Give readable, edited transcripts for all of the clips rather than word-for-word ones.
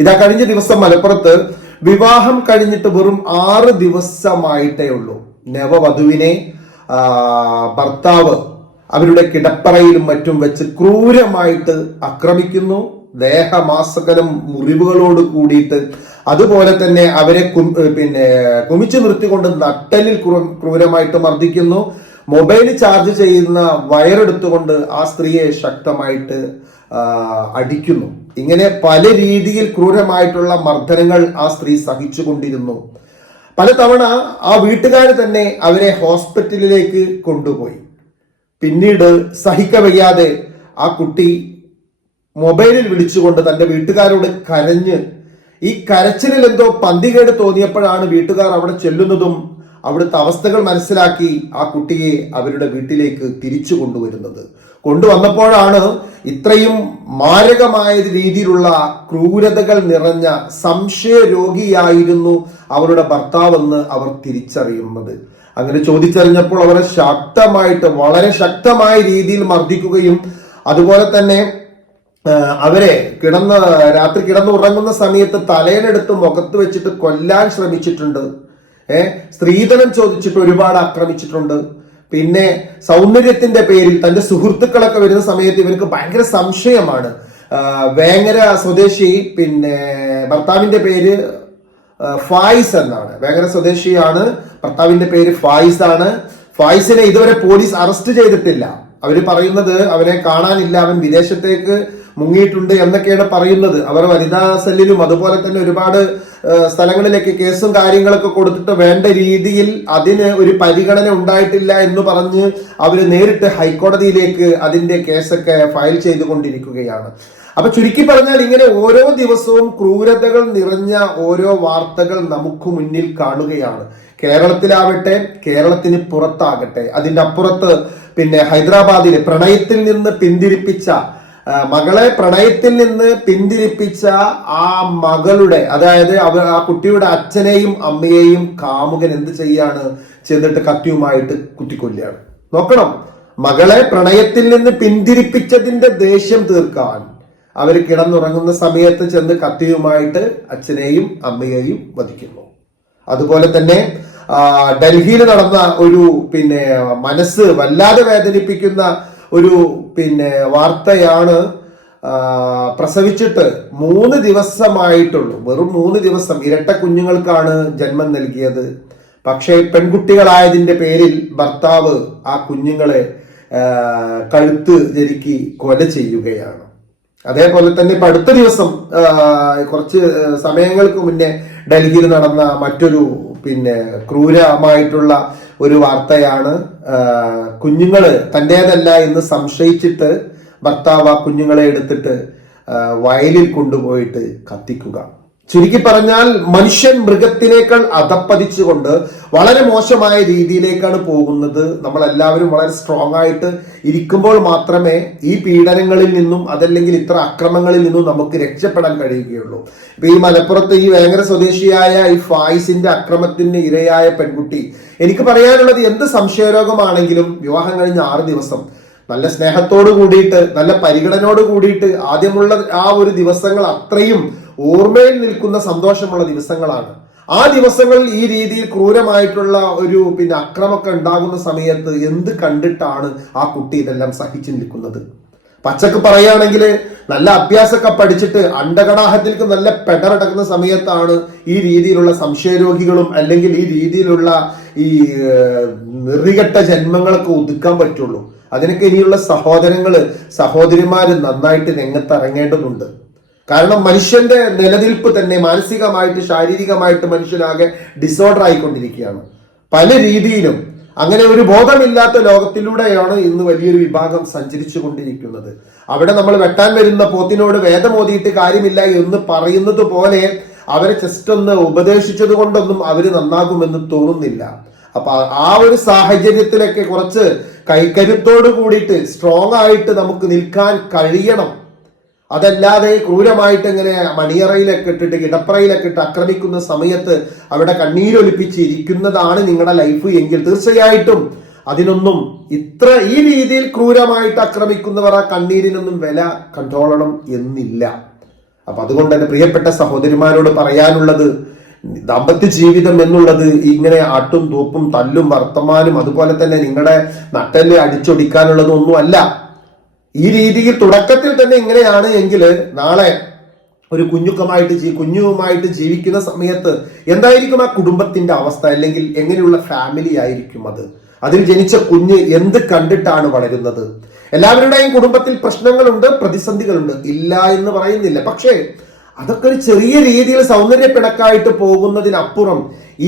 ഇതാ കഴിഞ്ഞ ദിവസം മലപ്പുറത്ത് വിവാഹം കഴിഞ്ഞിട്ട് വെറും 6 ദിവസമായിട്ടേ ഉള്ളൂ നവവധുവിനെ ഭർത്താവ് അവരുടെ കിടപ്പറയിലും മറ്റും വെച്ച് ക്രൂരമായിട്ട് ആക്രമിക്കുന്നു. ദേഹമാസകലം മുറിവുകളോട് കൂടിയിട്ട്, അതുപോലെ തന്നെ അവരെ കുമിച്ചു നിർത്തിക്കൊണ്ട് നട്ടലിൽ ക്രൂരമായിട്ട് മർദ്ദിക്കുന്നു. മൊബൈൽ ചാർജ് ചെയ്യുന്ന വയറെടുത്തുകൊണ്ട് ആ സ്ത്രീയെ ശക്തമായിട്ട് അടിക്കുന്നു. ഇങ്ങനെ പല രീതിയിൽ ക്രൂരമായിട്ടുള്ള മർദ്ദനങ്ങൾ ആ സ്ത്രീ സഹിച്ചുകൊണ്ടിരുന്നു. പലതവണ ആ വീട്ടുകാർ തന്നെ അവരെ ഹോസ്പിറ്റലിലേക്ക് കൊണ്ടുപോയി. പിന്നീട് സഹിക്കവയ്യാതെ ആ കുട്ടി മൊബൈലിൽ വിളിച്ചുകൊണ്ട് തന്റെ വീട്ടുകാരോട് കരഞ്ഞ്, ഈ കരച്ചിലിൽ എന്തോ പന്തികേട് തോന്നിയപ്പോഴാണ് വീട്ടുകാർ അവിടെ ചെല്ലുന്നതും അവിടുത്തെ അവസ്ഥകൾ മനസ്സിലാക്കി ആ കുട്ടിയെ അവരുടെ വീട്ടിലേക്ക് തിരിച്ചു കൊണ്ടുവരുന്നത്. കൊണ്ടുവന്നപ്പോഴാണ് ഇത്രയും മാരകമായ രീതിയിലുള്ള ക്രൂരതകൾ നിറഞ്ഞ സംശയരോഗിയായിരുന്നു അവരുടെ ഭർത്താവെന്ന് അവർ തിരിച്ചറിയുന്നത്. അങ്ങനെ ചോദിച്ചറിഞ്ഞപ്പോൾ അവരെ വളരെ ശക്തമായ രീതിയിൽ മർദ്ദിക്കുകയും അതുപോലെ തന്നെ അവരെ രാത്രി കിടന്നുറങ്ങുന്ന സമയത്ത് തലയിലെടുത്ത് മുഖത്ത് വെച്ചിട്ട് കൊല്ലാൻ ശ്രമിച്ചിട്ടുണ്ട്. സ്ത്രീധനം ചോദിച്ചിട്ട് ഒരുപാട് ആക്രമിച്ചിട്ടുണ്ട്. പിന്നെ സൗന്ദര്യത്തിന്റെ പേരിൽ തന്റെ സുഹൃത്തുക്കളൊക്കെ വരുന്ന സമയത്ത് ഇവർക്ക് ഭയങ്കര സംശയമാണ്. വേങ്ങര സ്വദേശി, ഭർത്താവിന്റെ പേര് ഫായിസ് എന്നാണ്. വേങ്ങര സ്വദേശിയാണ്, ഭർത്താവിന്റെ പേര് ഫായിസ് ആണ്. ഫായിസിനെ ഇതുവരെ പോലീസ് അറസ്റ്റ് ചെയ്തിട്ടില്ല. അവര് പറയുന്നത് അവനെ കാണാനില്ല, അവൻ വിദേശത്തേക്ക് മുങ്ങിയിട്ടുണ്ട് എന്നൊക്കെയാണ് പറയുന്നത്. അവർ വനിതാ സെല്ലിലും അതുപോലെ തന്നെ ഒരുപാട് സ്ഥലങ്ങളിലേക്ക് കേസും കാര്യങ്ങളൊക്കെ കൊടുത്തിട്ട് വേണ്ട രീതിയിൽ അതിന് ഒരു പരിഗണന ഉണ്ടായിട്ടില്ല എന്ന് പറഞ്ഞ് അവര് നേരിട്ട് ഹൈക്കോടതിയിലേക്ക് അതിന്റെ കേസൊക്കെ ഫയൽ ചെയ്തുകൊണ്ടിരിക്കുകയാണ്. അപ്പൊ ചുരുക്കി പറഞ്ഞാൽ ഇങ്ങനെ ഓരോ ദിവസവും ക്രൂരതകൾ നിറഞ്ഞ ഓരോ വാർത്തകൾ നമുക്ക് മുന്നിൽ കാണുകയാണ്. കേരളത്തിലാവട്ടെ, കേരളത്തിന് പുറത്താകട്ടെ, അതിന്റെ അപ്പുറത്ത് ഹൈദരാബാദില് പ്രണയത്തിൽ നിന്ന് പിന്തിരിപ്പിച്ച ആ മകളുടെ, അതായത് ആ കുട്ടിയുടെ അച്ഛനെയും അമ്മയെയും കാമുകൻ എന്ത് ചെയ്യാണ്? ചെന്നിട്ട് കത്തിയുമായിട്ട് കുത്തിക്കൊല്ലുകയാണ്. നോക്കണം, മകളെ പ്രണയത്തിൽ നിന്ന് പിന്തിരിപ്പിച്ചതിന്റെ ദേഷ്യം തീർക്കാൻ അവര് കിടന്നുറങ്ങുന്ന സമയത്ത് ചെന്ന് കത്തിയുമായിട്ട് അച്ഛനെയും അമ്മയെയും വധിക്കുന്നു. അതുപോലെ തന്നെ ഡൽഹിയിൽ നടന്ന ഒരു മനസ്സ് വല്ലാതെ വേദനിപ്പിക്കുന്ന ഒരു വാർത്തയാണ്. പ്രസവിച്ചിട്ട് 3 ദിവസമായിട്ടുള്ളൂ, വെറും 3 ദിവസം ഇരട്ട കുഞ്ഞുങ്ങൾക്കാണ് ജന്മം നൽകിയത്. പക്ഷേ പെൺകുട്ടികളായതിന്റെ പേരിൽ ഭർത്താവ് ആ കുഞ്ഞുങ്ങളെ കഴുത്ത് ജരിക്കി കൊല ചെയ്യുകയാണ്. അതേപോലെ തന്നെ ഇപ്പൊ അടുത്ത ദിവസം കുറച്ച് സമയങ്ങൾക്ക് മുന്നേ ഡൽഹിയിൽ നടന്ന മറ്റൊരു ക്രൂരമായിട്ടുള്ള ഒരു വാർത്തയാണ്. കുഞ്ഞുങ്ങള് തന്റേതല്ല എന്ന് സംശയിച്ചിട്ട് ഭർത്താവ് ആ കുഞ്ഞുങ്ങളെ എടുത്തിട്ട് വയലിൽ കൊണ്ടുപോയിട്ട് കത്തിക്കുക. ചുരുക്കി പറഞ്ഞാൽ മനുഷ്യൻ മൃഗത്തിനേക്കാൾ അധപ്പതിച്ചുകൊണ്ട് വളരെ മോശമായ രീതിയിലേക്കാണ് പോകുന്നത്. നമ്മളെല്ലാവരും വളരെ സ്ട്രോങ് ആയിട്ട് ഇരിക്കുമ്പോൾ മാത്രമേ ഈ പീഡനങ്ങളിൽ നിന്നും അതല്ലെങ്കിൽ ഇത്ര അക്രമങ്ങളിൽ നിന്നും നമുക്ക് രക്ഷപ്പെടാൻ കഴിയുകയുള്ളൂ. ഇപ്പൊ ഈ മലപ്പുറത്ത് ഈ വേങ്ങര സ്വദേശിയായ ഈ ഫായിസിന്റെ അക്രമത്തിന് ഇരയായ പെൺകുട്ടി, എനിക്ക് പറയാനുള്ളത്, എന്ത് സംശയരോഗമാണെങ്കിലും വിവാഹം കഴിഞ്ഞ 6 ദിവസം നല്ല സ്നേഹത്തോട് കൂടിയിട്ട്, നല്ല പരിഗണനയോട് കൂടിയിട്ട് ആദ്യമുള്ള ആ ഒരു ദിവസങ്ങൾ അത്രയും ഓർമ്മയിൽ നിൽക്കുന്ന സന്തോഷമുള്ള ദിവസങ്ങളാണ്. ആ ദിവസങ്ങളിൽ ഈ രീതിയിൽ ക്രൂരമായിട്ടുള്ള ഒരു അക്രമമൊക്കെ ഉണ്ടാകുന്ന സമയത്ത് എന്ത് കണ്ടിട്ടാണ് ആ കുട്ടി ഇതെല്ലാം സഹിച്ചു നിൽക്കുന്നത്? പച്ചക്ക് പറയുകയാണെങ്കിൽ നല്ല അഭ്യാസമൊക്കെ പഠിച്ചിട്ട് അണ്ടകടാഹത്തിലേക്ക് നല്ല പെടറടക്കുന്ന സമയത്താണ് ഈ രീതിയിലുള്ള സംശയരോഗികളും അല്ലെങ്കിൽ ഈ രീതിയിലുള്ള ഈ നെറികെട്ട ജന്മങ്ങളൊക്കെ ഒതുക്കാൻ പറ്റുള്ളൂ. അതിനൊക്കെ ഇനിയുള്ള സഹോദരിമാര് നന്നായിട്ട് രംഗത്തിറങ്ങേണ്ടതുണ്ട്. കാരണം മനുഷ്യന്റെ നിലനിൽപ്പ് തന്നെ മാനസികമായിട്ട് ശാരീരികമായിട്ട് മനുഷ്യനാകെ ഡിസോർഡർ ആയിക്കൊണ്ടിരിക്കുകയാണ് പല രീതിയിലും. അങ്ങനെ ഒരു ബോധമില്ലാത്ത ലോകത്തിലൂടെയാണ് ഇന്ന് വലിയൊരു വിഭാഗം സഞ്ചരിച്ചു കൊണ്ടിരിക്കുന്നത്. അവിടെ നമ്മൾ വെട്ടാൻ വരുന്ന പോത്തിനോട് വേദമോതിയിട്ട് കാര്യമില്ല എന്ന് പറയുന്നത് പോലെ അവരെ ജസ്റ്റ് ഒന്ന് ഉപദേശിച്ചത് കൊണ്ടൊന്നും അവര് നന്നാകുമെന്ന് തോന്നുന്നില്ല. അപ്പൊ ആ ഒരു സാഹചര്യത്തിലൊക്കെ കുറച്ച് കൈക്കരുത്തോട് കൂടിയിട്ട് സ്ട്രോങ് ആയിട്ട് നമുക്ക് നിൽക്കാൻ കഴിയണം. അതല്ലാതെ ക്രൂരമായിട്ട് ഇങ്ങനെ മണിയറയിലൊക്കെ ഇട്ടിട്ട് കിടപ്പറയിലൊക്കെ ഇട്ട് ആക്രമിക്കുന്ന സമയത്ത് അവിടെ കണ്ണീരൊലിപ്പിച്ച് ഇരിക്കുന്നതാണ് നിങ്ങളുടെ ലൈഫ് എങ്കിൽ തീർച്ചയായിട്ടും അതിനൊന്നും ഈ രീതിയിൽ ക്രൂരമായിട്ട് ആക്രമിക്കുന്നവർ ആ കണ്ണീരിനൊന്നും വില കണ്ടോളണം എന്നില്ല. അപ്പൊ അതുകൊണ്ട് തന്നെ പ്രിയപ്പെട്ട സഹോദരിമാരോട് പറയാനുള്ളത്, ദാമ്പത്യ ജീവിതം എന്നുള്ളത് ഇങ്ങനെ ആട്ടും തൂപ്പും തല്ലും വർത്തമാനും അതുപോലെ തന്നെ നിങ്ങളുടെ നട്ടല് അടിച്ചൊടിക്കാനുള്ളതൊന്നും അല്ല. ഈ രീതിയിൽ തുടക്കത്തിൽ തന്നെ ഇങ്ങനെയാണ് എങ്കിൽ നാളെ ഒരു കുഞ്ഞുമായിട്ട് ജീവിക്കുന്ന സമയത്ത് എന്തായിരിക്കും ആ കുടുംബത്തിന്റെ അവസ്ഥ, അല്ലെങ്കിൽ എങ്ങനെയുള്ള ഫാമിലി ആയിരിക്കും അത്? അതിൽ ജനിച്ച കുഞ്ഞ് എന്ത് കണ്ടിട്ടാണ് വളരുന്നത്? എല്ലാവരുടെയും കുടുംബത്തിൽ പ്രശ്നങ്ങളുണ്ട്, പ്രതിസന്ധികളുണ്ട്, ഇല്ല എന്ന് പറയുന്നില്ല. പക്ഷേ അതൊക്കെ ഒരു ചെറിയ രീതിയിൽ സൗന്ദര്യ പിണക്കായിട്ട് പോകുന്നതിനപ്പുറം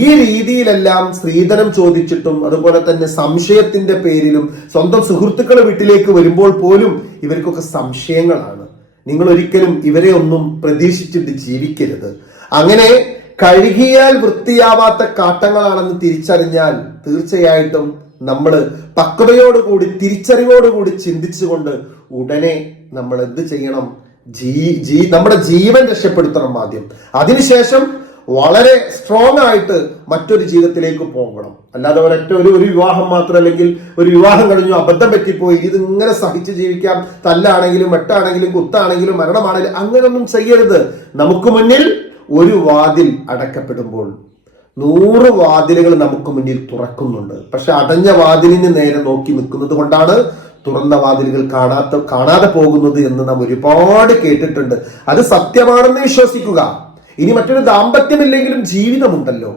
ഈ രീതിയിലെല്ലാം സ്ത്രീധനം ചോദിച്ചിട്ടും അതുപോലെ തന്നെ സംശയത്തിന്റെ പേരിലും സ്വന്തം സുഹൃത്തുക്കൾ വീട്ടിലേക്ക് വരുമ്പോൾ പോലും ഇവർക്കൊക്കെ സംശയങ്ങളാണ്. നിങ്ങൾ ഒരിക്കലും ഇവരെ ഒന്നും പ്രതീക്ഷിച്ചിട്ട് ജീവിക്കരുത്. അങ്ങനെ കഴുകിയാൽ വൃത്തിയാവാത്ത കാട്ടങ്ങളാണെന്ന് തിരിച്ചറിഞ്ഞാൽ തീർച്ചയായിട്ടും നമ്മൾ പക്വതയോടുകൂടി തിരിച്ചറിവോടുകൂടി ചിന്തിച്ചുകൊണ്ട് ഉടനെ നമ്മൾ എന്ത് ചെയ്യണം? നമ്മുടെ ജീവൻ രക്ഷപ്പെടുത്തണം ആദ്യം. അതിനുശേഷം വളരെ സ്ട്രോങ് ആയിട്ട് മറ്റൊരു ജീവിതത്തിലേക്ക് പോകണം. അല്ലാതെ ഒരൊറ്റ ഒരു വിവാഹം മാത്രം, അല്ലെങ്കിൽ ഒരു വിവാഹം കഴിഞ്ഞു അബദ്ധം പറ്റിപ്പോയി ഇത് ഇങ്ങനെ സഹിച്ച് ജീവിക്കാം, തല്ലാണെങ്കിലും വെട്ടാണെങ്കിലും കുത്താണെങ്കിലും മരണമാണെങ്കിലും അങ്ങനെയൊന്നും ചെയ്യരുത്. നമുക്ക് മുന്നിൽ ഒരു വാതിൽ അടക്കപ്പെടുമ്പോൾ 100 വാതിലുകൾ നമുക്ക് മുന്നിൽ തുറക്കുന്നുണ്ട്. പക്ഷെ അടഞ്ഞ വാതിലിന് നേരെ നോക്കി നിൽക്കുന്നത് കൊണ്ടാണ് തുറന്ന വാതിലുകൾ കാണാതെ പോകുന്നത് എന്ന് നാം ഒരുപാട് കേട്ടിട്ടുണ്ട്. അത് സത്യമാണെന്ന് വിശ്വസിക്കുക. ഇനി മറ്റൊരു ദാമ്പത്യമില്ലെങ്കിലും ജീവിതമുണ്ടല്ലോ.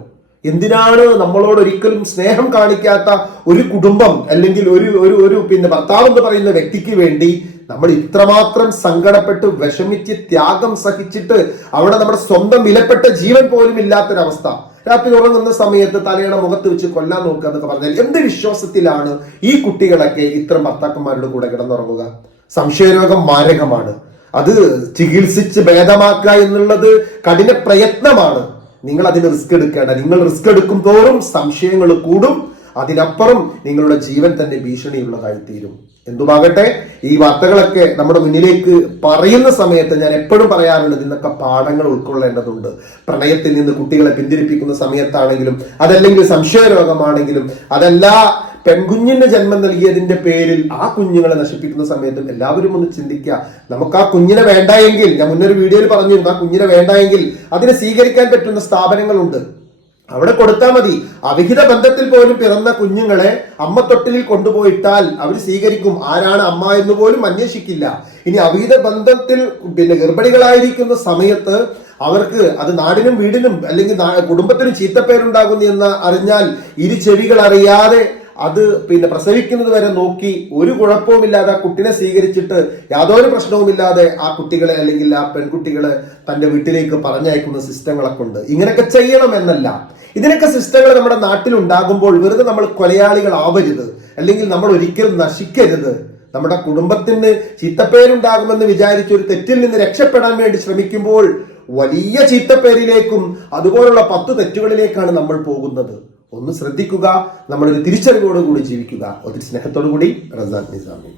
എന്തിനാണ് നമ്മളോട് ഒരിക്കലും സ്നേഹം കാണിക്കാത്ത ഒരു കുടുംബം, അല്ലെങ്കിൽ ഒരു ഭർത്താവ് എന്ന് പറയുന്ന വ്യക്തിക്ക് വേണ്ടി നമ്മൾ ഇത്രമാത്രം സങ്കടപ്പെട്ട് വിഷമിച്ച് ത്യാഗം സഹിച്ചിട്ട് അവിടെ നമ്മുടെ സ്വന്തം വിലപ്പെട്ട ജീവൻ പോലും ഇല്ലാത്തൊരവസ്ഥ, രാത്രി ഉറങ്ങുന്ന സമയത്ത് തലയുടെ മുഖത്ത് വെച്ച് കൊല്ലാൻ നോക്കുക എന്നൊക്കെ പറഞ്ഞാൽ എന്ത് വിശ്വാസത്തിലാണ് ഈ കുട്ടികളൊക്കെ ഇത്തരം ഭർത്താക്കന്മാരുടെ കൂടെ കിടന്നുറങ്ങുക? സംശയരോഗം മാരകമാണ്. അത് ചികിത്സിച്ച് ഭേദമാക്കുക എന്നുള്ളത് കഠിന പ്രയത്നമാണ്. നിങ്ങൾ അതിന് റിസ്ക് എടുക്കേണ്ട. നിങ്ങൾ റിസ്ക് എടുക്കും തോറും സംശയങ്ങൾ കൂടും. അതിനപ്പുറം നിങ്ങളുടെ ജീവൻ തന്നെ ഭീഷണിയുള്ളതായി തീരും. എന്തുമാകട്ടെ, ഈ വാർത്തകളൊക്കെ നമ്മുടെ മുന്നിലേക്ക് പറയുന്ന സമയത്ത് ഞാൻ എപ്പോഴും പറയാറുണ്ട്, ഇതിന്നൊക്കെ പാഠങ്ങൾ ഉൾക്കൊള്ളേണ്ടതുണ്ട്. പ്രണയത്തിൽ നിന്ന് കുട്ടികളെ പിന്തിരിപ്പിക്കുന്ന സമയത്താണെങ്കിലും, അതല്ലെങ്കിൽ സംശയരോഗമാണെങ്കിലും, അതല്ല പെൺകുഞ്ഞിന് ജന്മം നൽകിയതിന്റെ പേരിൽ ആ കുഞ്ഞുങ്ങളെ നശിപ്പിക്കുന്ന സമയത്തും എല്ലാവരും ഒന്ന് ചിന്തിക്കുക. നമുക്ക് ആ കുഞ്ഞിനെ വേണ്ട എങ്കിൽ, ഞാൻ മുന്നൊരു വീഡിയോയിൽ പറഞ്ഞിരുന്നു, ആ കുഞ്ഞിനെ വേണ്ട എങ്കിൽ അതിനെ സ്വീകരിക്കാൻ പറ്റുന്ന സ്ഥാപനങ്ങളുണ്ട്, അവിടെ കൊടുത്താൽ മതി. അവിഹിത ബന്ധത്തിൽ പോലും പിറന്ന കുഞ്ഞുങ്ങളെ അമ്മ തൊട്ടിലിൽ കൊണ്ടുപോയിട്ടാൽ അവർ സ്വീകരിക്കും. ആരാണ് അമ്മ എന്ന് പോലും അന്വേഷിക്കില്ല. ഇനി അവിഹിത ബന്ധത്തിൽ ഗർഭിണികളായിരിക്കുന്ന സമയത്ത് അവർക്ക് അത് നാടിനും വീടിനും അല്ലെങ്കിൽ കുടുംബത്തിനും ചീത്തപ്പേരുണ്ടാകുന്നു എന്ന് അറിഞ്ഞാൽ ഇരു ചെവികൾ അറിയാതെ അത് പ്രസവിക്കുന്നത് വരെ നോക്കി ഒരു കുഴപ്പവുമില്ലാതെ ആ കുട്ടിനെ സ്വീകരിച്ചിട്ട് യാതൊരു പ്രശ്നവുമില്ലാതെ ആ കുട്ടികളെ അല്ലെങ്കിൽ ആ പെൺകുട്ടികളെ തന്റെ വീട്ടിലേക്ക് പറഞ്ഞയക്കുന്ന സിസ്റ്റങ്ങളൊക്കെ ഉണ്ട്. ഇങ്ങനെയൊക്കെ ചെയ്യണം എന്നല്ല, ഇതിനൊക്കെ സിസ്റ്റങ്ങൾ നമ്മുടെ നാട്ടിൽ ഉണ്ടാകുമ്പോൾ വെറുതെ നമ്മൾ കൊലയാളികളാവരുത്, അല്ലെങ്കിൽ നമ്മൾ ഒരിക്കലും നശിക്കരുത്. നമ്മുടെ കുടുംബത്തിന് ചീത്തപ്പേരുണ്ടാകുമെന്ന് വിചാരിച്ച് ഒരു തെറ്റിൽ നിന്ന് രക്ഷപ്പെടാൻ വേണ്ടി ശ്രമിക്കുമ്പോൾ വലിയ ചീത്തപ്പേരിലേക്കും അതുപോലുള്ള 10 തെറ്റുകളിലേക്കാണ് നമ്മൾ പോകുന്നത്. ഒന്ന് ശ്രദ്ധിക്കുക, നമ്മളൊരു തിരിച്ചറിവോടുകൂടി ജീവിക്കുക. ഒത്തിരി സ്നേഹത്തോടു കൂടി റസാഖ് നിസാമി.